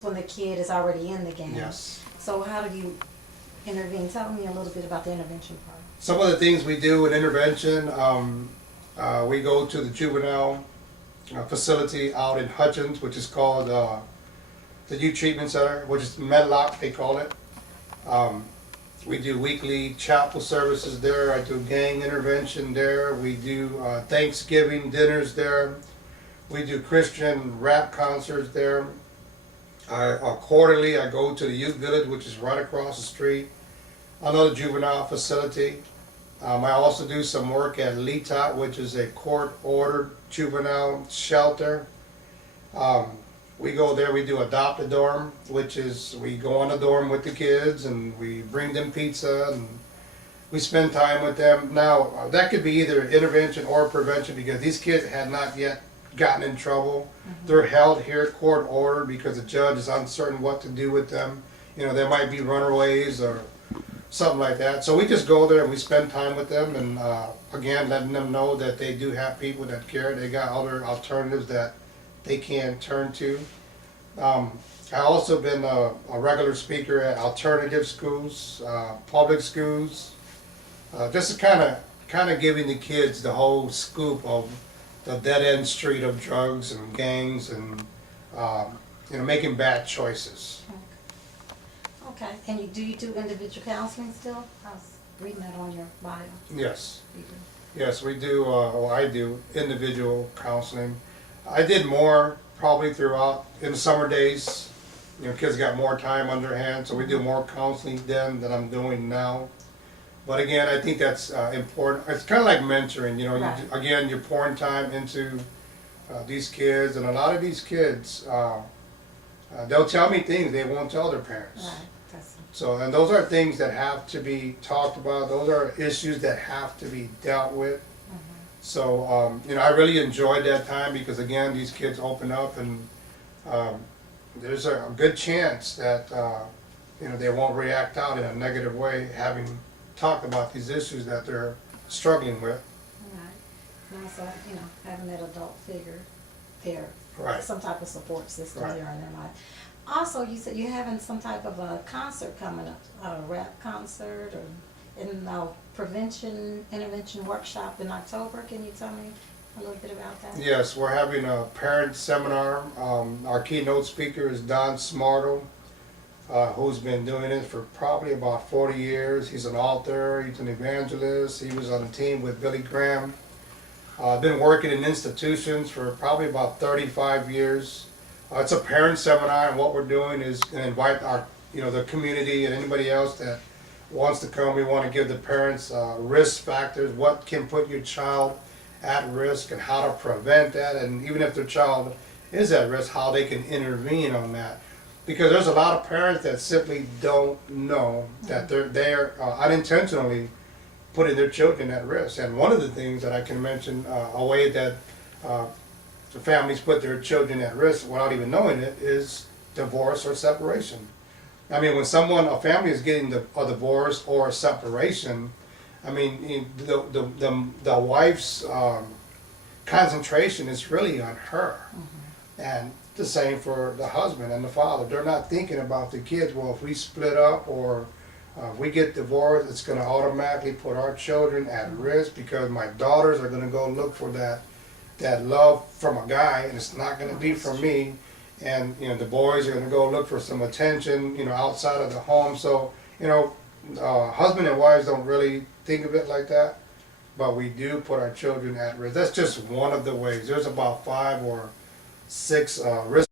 when the kid is already in the gang. Yes. So how do you intervene? Tell me a little bit about the intervention part. Some of the things we do in intervention, we go to the juvenile facility out in Hutchins, which is called the Youth Treatment Center, which is Medlock, they call it. We do weekly chapel services there. I do gang intervention there. We do Thanksgiving dinners there. We do Christian rap concerts there. Quarterly, I go to the youth village, which is right across the street, another juvenile facility. I also do some work at LETOT, which is a court-ordered juvenile shelter. We go there, we do adopt a dorm, which is we go on a dorm with the kids and we bring them pizza and we spend time with them. Now, that could be either intervention or prevention because these kids had not yet gotten in trouble. They're held here court ordered because the judge is uncertain what to do with them. You know, there might be runaways or something like that. So we just go there and we spend time with them and again letting them know that they do have people that care. They got other alternatives that they can turn to. I also been a regular speaker at alternative schools, public schools, just kind of giving the kids the whole scoop of the dead end street of drugs and gangs and making bad choices. Okay. And do you do individual counseling still? I was reading that on your bio. Yes. You do. Yes, we do. I do individual counseling. I did more probably throughout in the summer days. You know, kids got more time on their hands, so we do more counseling then than I'm doing now. But again, I think that's important. It's kind of like mentoring. You know, Right. again, you're pouring time into these kids, and a lot of these kids, they'll tell me things they won't tell their parents. Right. That's So, and those are things that have to be talked about. Those are issues that have to be dealt with. So, I really enjoyed that time because again, these kids open up and there's a good chance that, they won't react out in a negative way having talked about these issues that they're struggling with. right. And also, having that adult figure there. Right. Some type of support system Right. there in their life. Also, you said you're having some type of a concert coming up, a rap concert or prevention intervention workshop in October. Can you tell me a little bit about that? Yes, we're having a parent seminar. Our keynote speaker is Don Smartle, who's been doing it for probably about 40 years. He's an author, he's an evangelist. He was on a team with Billy Graham. Been working in institutions for probably about 35 years. It's a parent seminar, and what we're doing is invite the community and anybody else that wants to come. We want to give the parents risk factors, what can put your child at risk and how to prevent that, and even if their child is at risk, how they can intervene on that. Because there's a lot of parents that simply don't know that they're unintentionally putting their children at risk. And one of the things that I can mention, a way that the families put their children at risk without even knowing it, is divorce or separation. I mean, when a family is getting a divorce or a separation, I mean, the wife's concentration is really on her. And the same for the husband and the father. They're not thinking about the kids. Well, if we split up or if we get divorced, it's going to automatically put our children at risk because my daughters are going to go look for that love from a guy, and it's not going to be from me. And the boys are going to go look for some attention, outside of the home. So, husband and wives don't really think of it like that, but we do put our children at risk. That's just one of the ways. There's about 5 or 6 risk